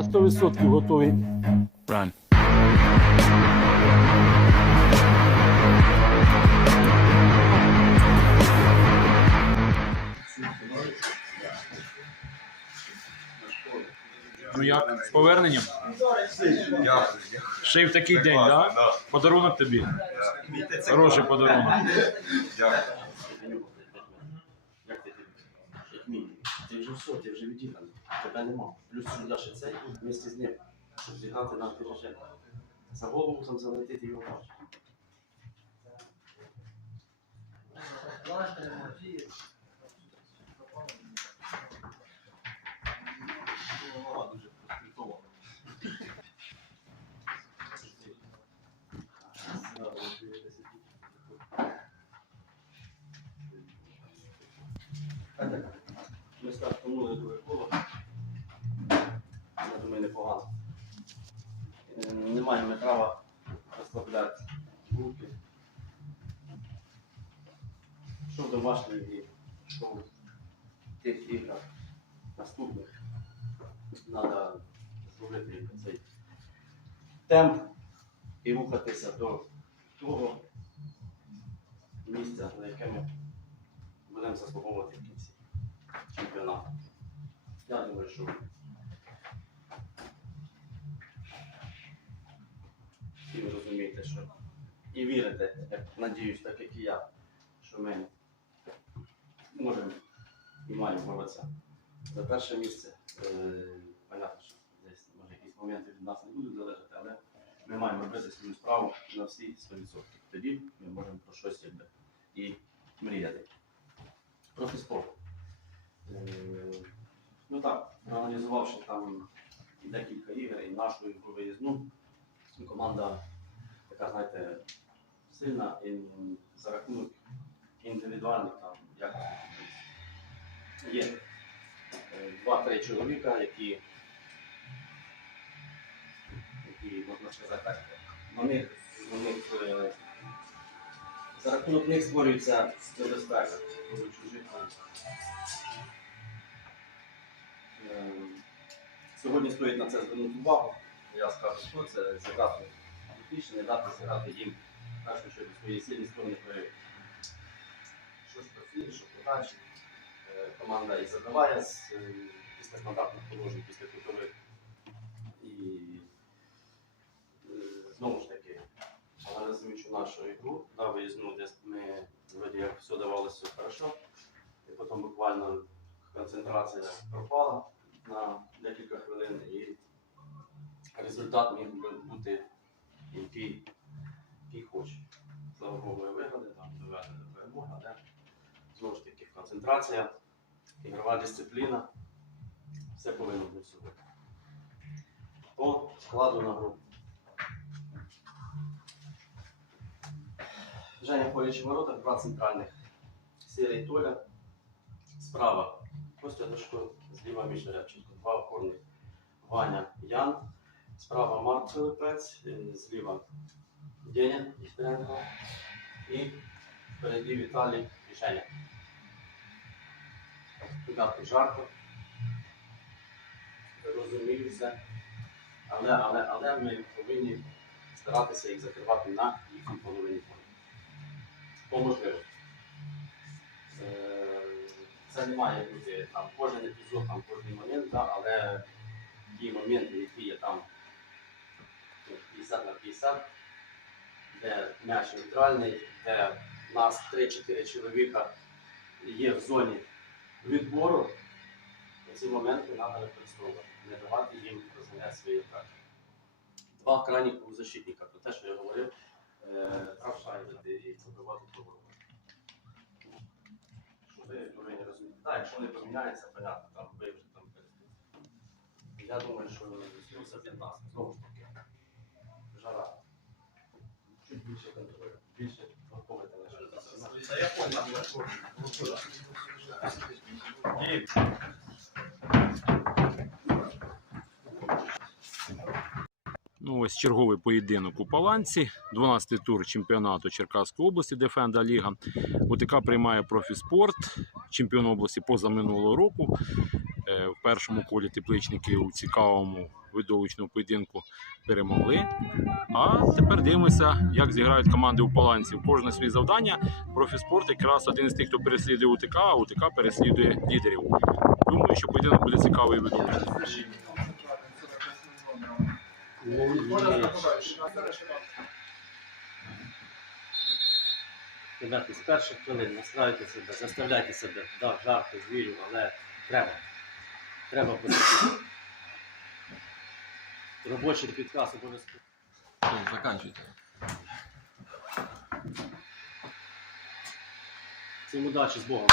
На 100% готовий. Run. Ну як, з поверненням? Ще й в такий день, так? Да? Подарунок тобі. Хороший подарунок. Як ти Як мінімум. Ти вже все, ти вже відіграний. Тебе нема. Плюс сюди ще цей вместе з ним. Щоб зіграти на опереження. За голову там залетити його бачиш. Дуже проспілковано. Ми стартанули друге коло. Я непогано. Е, Не маємо права розслабляти руки. Що в домашній грі, що в тих іграх наступних. Треба зробити цей темп і рухатися до того місця, на яке ми будемо заслуговувати в кінці чемпіонату. Я думаю, що всі ви розумієте, що і вірите, як надіюсь, так як і я, що ми можемо і маємо боротися за перше місце. Е, Понятно, що десь може якісь моменти від нас не будуть залежати, але ми маємо робити свою справу на всі 100%. Тоді ми можемо про щось якби і мріяти. Трохи спорту. Е, Ну так, проаналізувавши там декілька ігор і нашу ігру виїзну, команда така, знаєте, сильна і за рахунок індивідуальних там якостей. Є е, два-три чоловіка, які, які можна сказати так, на них, на них е, за рахунок них створюється небезпека. Е, Сьогодні стоїть на це звернути увагу. Я скажу, що це зіграти більше, не дати зіграти їм перше, щоб свої сильні сторони проявити. Що ж профілі, що подачі. Е, Команда і задаває з, е, після стандартних положень, після кутових. І е, знову ж таки, аналізуючи нашу ігру, да, виїзну, де ми вроді як все давалося хорошо, і потім буквально концентрація пропала на декілька хвилин, і результат міг би бути який. Слава Богу, ми виграли, там довели до перемоги, але знову ж таки концентрація, ігрова дисципліна, все повинно бути сьогодні. По складу на гру. Женя Поліч ворота, два центральних. Сірий Толя. Справа Костя Дашко, зліва Міша Рябченко. Два опорних. Ваня Ян. Справа Марк Филипець, зліва Деня Іхтеренко. І впереді Віталій і Женя. Жарко. Розумію все. Але, але, але ми повинні старатися їх закривати на їхній половині поля по можливості. Е, Це не має бути там кожен епізод, там кожен момент, да, але ті моменти, які є там 50 на 50, де м'яч нейтральний, де нас 3-4 чоловіка є в зоні відбору, ці моменти треба використовувати, не давати їм розганяти свої атаки. Два крайніх полузащитника, про те, що я говорив, правшайдити і пробивати поворот. Що ви повинні розуміти? Так, якщо вони поміняються, понятно, там ви вже там перестаєте. Я думаю, що плюс 15, знову ж таки. Ну, ось черговий поєдинок у Паланці, 12-й тур чемпіонату Черкаської області Дефенда Ліга. ОТК приймає профіспорт, чемпіон області позаминулого року. Е, В першому колі тепличники у цікавому видовищному поєдинку перемогли. А тепер дивимося, як зіграють команди у Паланці. Кожне своє завдання. Профіспорт якраз один із тих, хто переслідує УТК, а УТК переслідує лідерів. Думаю, що поєдинок буде цікавий і видовищний. Ребята, з перших хвилин настраюйте себе, заставляйте себе. Да, жарко, звірю, але треба. Треба посидіти. Робочий підказ обов'язково. Заканчуйте. Всім удачі з Богом.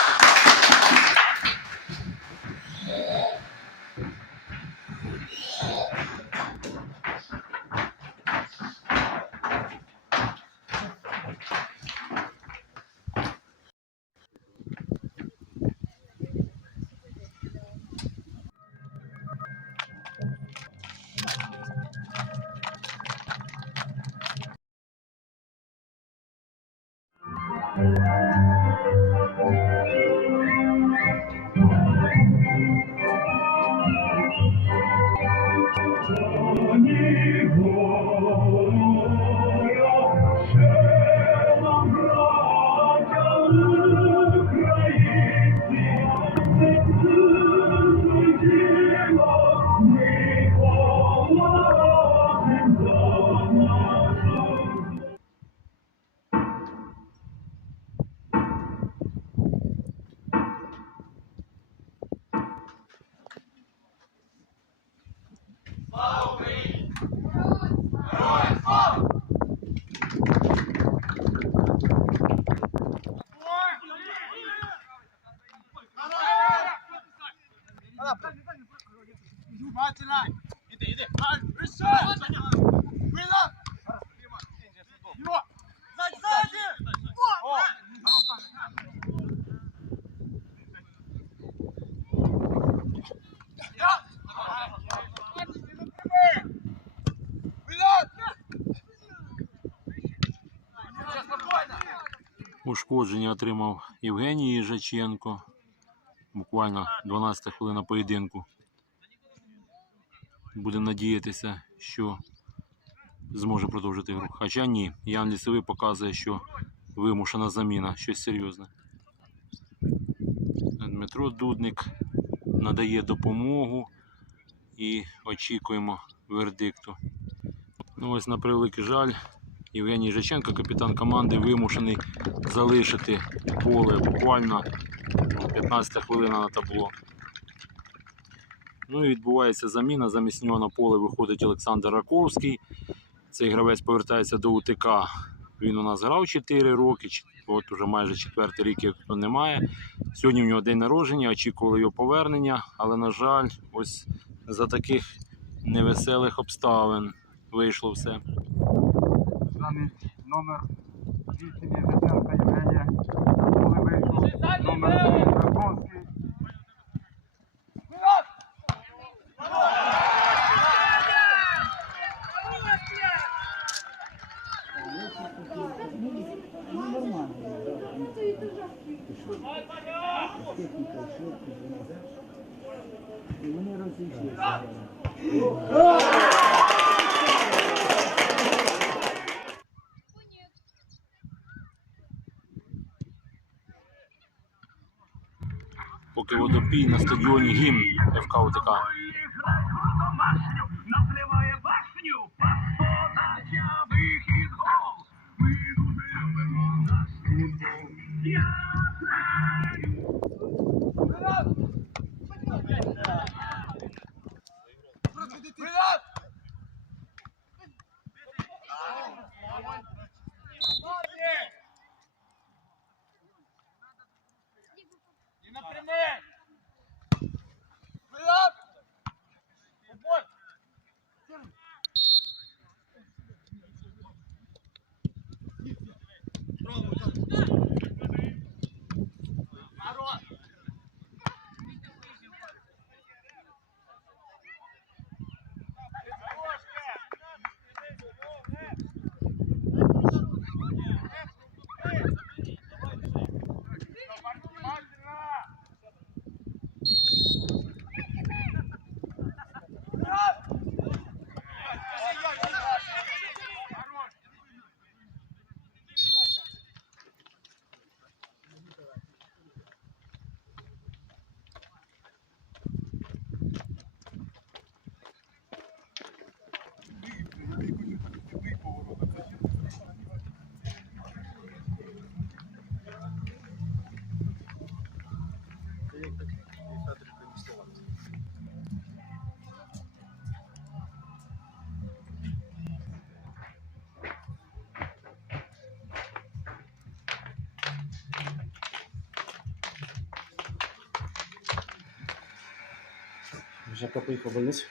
Ушкодження отримав Євгеній Їжаченко. Буквально 12 хвилина поєдинку. Будемо надіятися, що зможе продовжити гру. Хоча ні, Ян Лісовий показує, що вимушена заміна, щось серйозне. Дмитро Дудник надає допомогу і очікуємо вердикту. Ну ось на превеликий жаль, Євгеній Жаченко, капітан команди, вимушений залишити поле буквально 15 хвилина на табло. Ну і відбувається заміна. Замість нього на поле виходить Олександр Раковський. Цей гравець повертається до УТК. Він у нас грав 4 роки, от уже майже четвертий рік як його немає. Сьогодні в нього день народження, очікували його повернення, але, на жаль, ось за таких невеселих обставин вийшло все. Замість номер 8 Єжиченка Євгенія, коли вийшов номер 9 Раковський. Поки водопій на стадіоні гімн ФК УТК. Жака поїхав в больницю.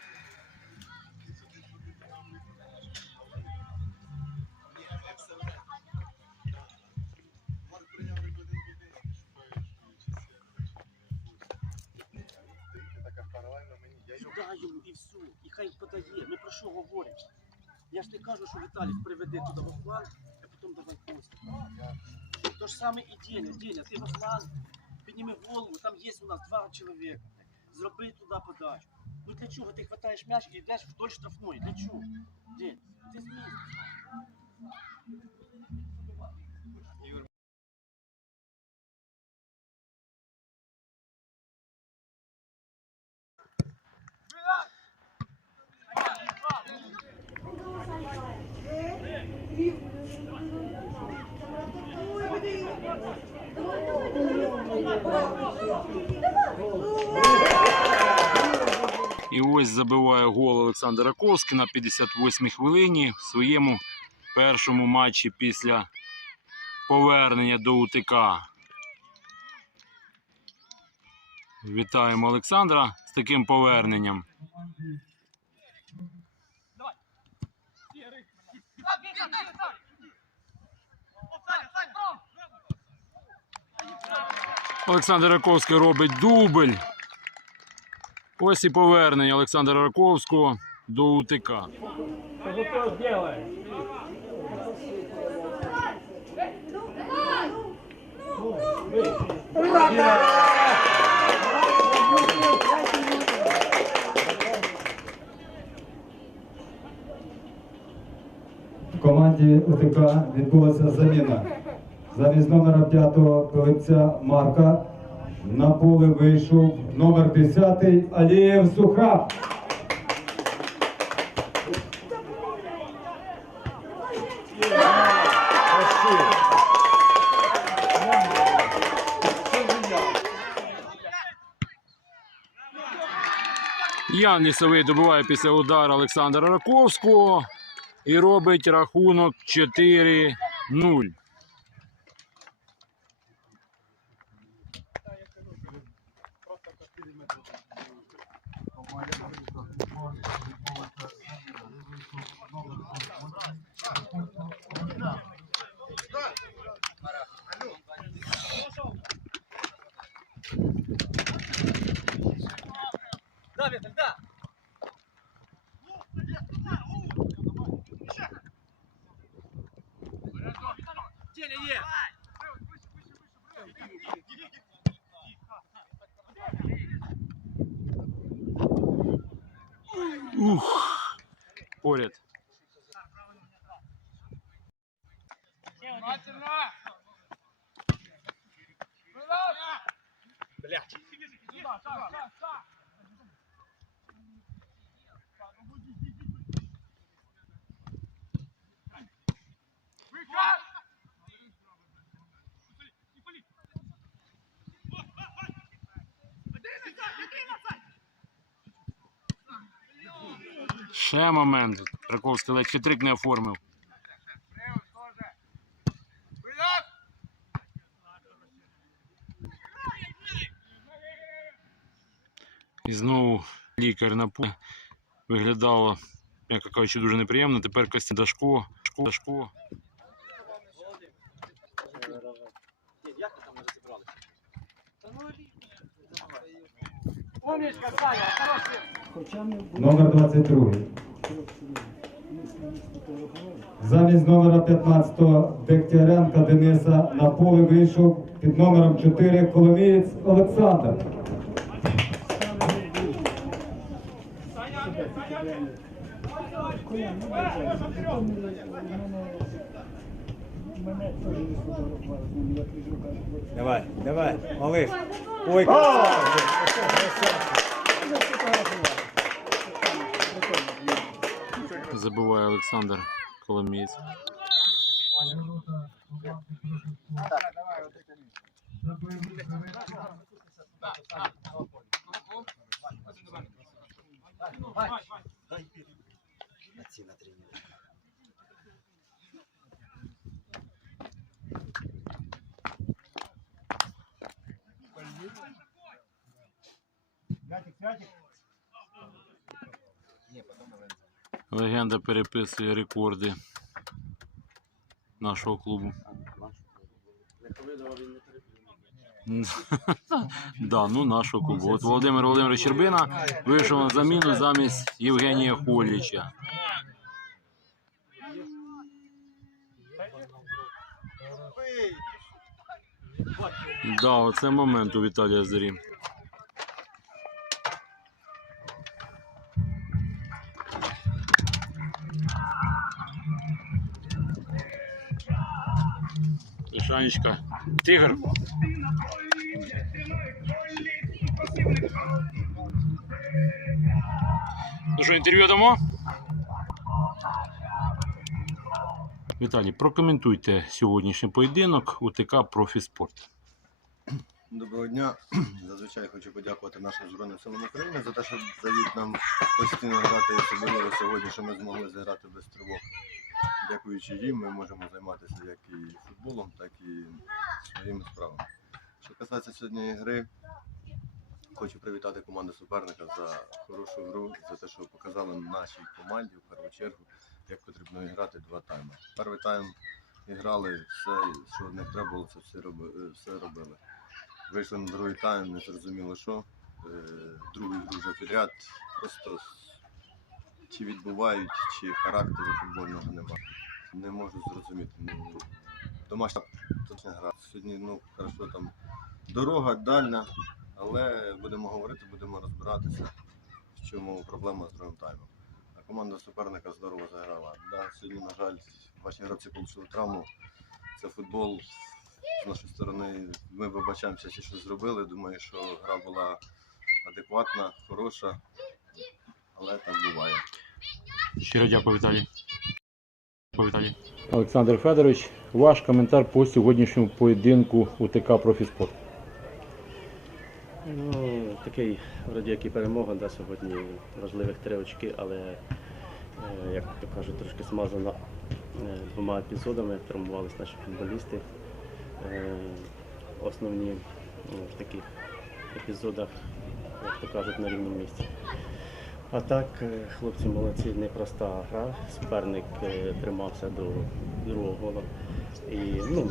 Дай йому і все, і хай подає. Ми про що говоримо? Я ж не кажу, що Віталік приведе туди в план, а потім давай Костя. То ж саме і Деня. Деня, ти в план, підніми голову, там є у нас два чоловіка. Зроби туди подачу. Ну для чого ти хватаєш м'яч і йдеш вдоль штрафної? Для чого? День, ти зміг. І ось забиває гол Олександр Раковський на 58-й хвилині в своєму першому матчі після повернення до УТК. Вітаємо Олександра з таким поверненням. Олександр Раковський робить дубль. Ось і повернення Олександра Раковського до УТК. В команді УТК відбулася заміна. Замість номера 5 Пилипця Марка на поле вийшов номер 10 Алієв Суха. Ян Лісовий добиває після удару Олександра Раковського і робить рахунок 4-0. Да, Віталь, да. Ще момент. Раковський ледь хитрик не оформив. І знову лікар на. Виглядало, м'яко кажучи, дуже неприємно. Тепер Костя Дашко. Дашко. Як там не розібралися? Умничка, Саня, хороший. Номер 22. Замість номера 15 Дегтяренка Дениса на поле вийшов під номером 4 Коломієць Олександр. Давай, давай, малыш. Ой, Забиває Олександр Коломієць. Дай, дай на ці на тренінги. Легенда переписує рекорди нашого клубу. Не він не Да, ну нашого кубу. От Володимир Володимирович Щербина вийшов на заміну замість Євгенія Холіча. Да, оце момент у Віталія Зарі. Шанечка. Тигр. Ну що, інтерв'ю дамо? Віталій, прокоментуйте сьогоднішній поєдинок УТК Профіспорт. Доброго дня. Зазвичай хочу подякувати нашим Збройним силам України за те, що дають нам постійно грати особливо сьогодні, що ми змогли зіграти без тривог. Дякуючи їм, ми можемо займатися як і футболом, так і своїми справами. Що касається сьогодні гри, хочу привітати команду суперника за хорошу гру, за те, що показали нашій команді в першу чергу, як потрібно грати два тайми. Перший тайм грали все, що не треба було, це все, роби, все робили. Вийшли на другий тайм, не зрозуміло що. Е, Другий гру вже підряд. Просто чи відбувають, чи характеру футбольного нема. Не можу зрозуміти. Ну, домашня точна гра. Сьогодні, ну, хорошо, там дорога дальня, але будемо говорити, будемо розбиратися, в чому проблема з другим таймом. А команда суперника здорово заграла. Да, сьогодні, на жаль, ваші гравці отримали травму. Це футбол, з нашої сторони ми вибачаємося, щось зробили. Думаю, що гра була адекватна, хороша, але так буває. Щиро дякую, Віталій. Дякую, Віталій. Олександр Федорович, ваш коментар по сьогоднішньому поєдинку УТК Профіспорт. Ну, такий, вроді як і перемога, да, сьогодні важливих три очки, але, е, як то кажуть, трошки смазана е, двома епізодами, травмувалися наші футболісти. Е, Основні ну, в таких епізодах, як то кажуть, на рівному місці. А так, е, хлопці молодці, непроста гра. Суперник е, тримався до другого гола. І ну,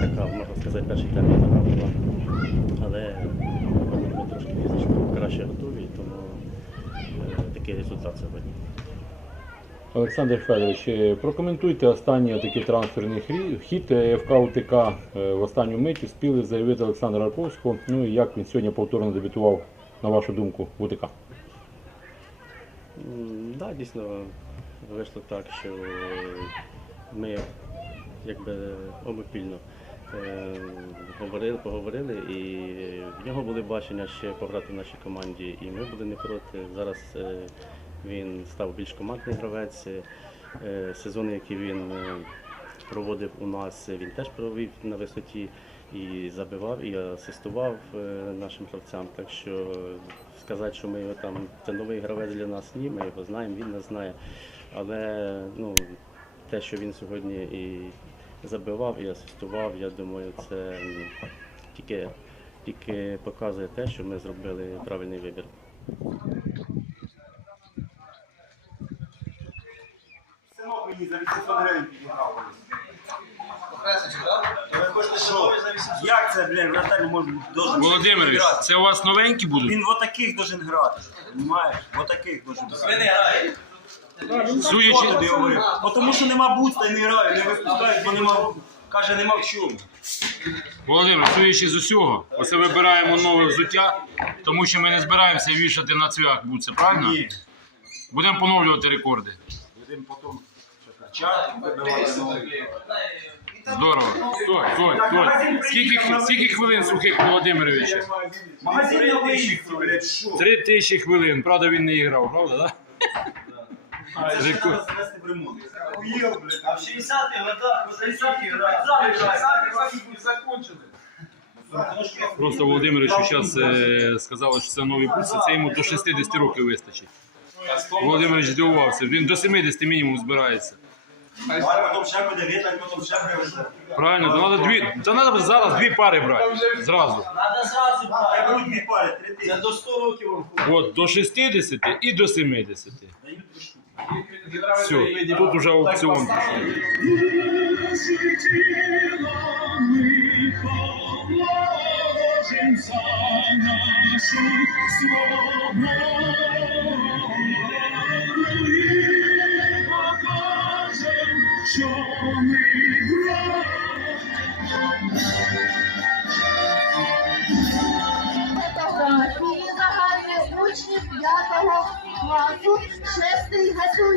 така, можна сказати, перший тайм гра була. Але ми трошки фізично краще готові, тому е, такий результат сьогодні. Олександр Федорович, прокоментуйте останній такий трансферний хід ФК УТК в останню мить успіли заявити Олександра Раковського. Ну і як він сьогодні повторно дебютував, на вашу думку, в УТК? Да, дійсно вийшло так, що ми якби обопільно е, говорили, поговорили, і в нього були бачення ще пограти в нашій команді, і ми були не проти. Зараз е, він став більш командний гравець. Е, Сезони, які він проводив у нас, він теж провів на висоті і забивав, і асистував е, нашим гравцям. Так що сказати, що ми його там це новий гравець для нас, ні, ми його знаємо, він нас знає. Але ну, те, що він сьогодні і забивав, і асистував, я думаю, це тільки, тільки показує те, що ми зробили правильний вибір. Синок мені за 800 гривень підіграв. Ви хочете що? Як це, блін, вратарь може должен Володимирович, грати? це у вас новенькі будуть? Він в отаких должен грати. Понимаєш? В отаких должен грати. Судячи, Що тобі говорю? Бо тому що нема бутса і не граю, не випускають, бо нема, каже, нема в чому. Володимир, судячи з усього, оце вибираємо нове взуття, тому що ми не збираємося вішати на цвях бутси, правильно? Ні. Будемо поновлювати рекорди. Будемо потім кричати, вибивати ноги. Здорово. Стой, стой, стой. Скільки, скільки хвилин сухих Володимировича? Магазин не блядь, що? Три тисячі хвилин. Правда, він не грав, правда, так? А, Це ще реку- треба звести в ремонт. Уїв, блядь. А в 60-х годах, в 30-х годах, Просто Володимировичу зараз сказали, що це нові бутси, це йому до 60 років вистачить. Володимирович здивувався, він до 70 мінімум збирається. Давай потім ще буде вітер, потім ще привезе. Правильно, то треба дві. Це треба зараз дві пари брати. Зразу. Надо зразу Я брати. беру дві пари, три Це тисячі. до 100 років вам От до 60 і до 70. Дають дві штуки. Все, тут уже аукціон пішов. Фотографії загальні учні 5 класу, 6 гасує.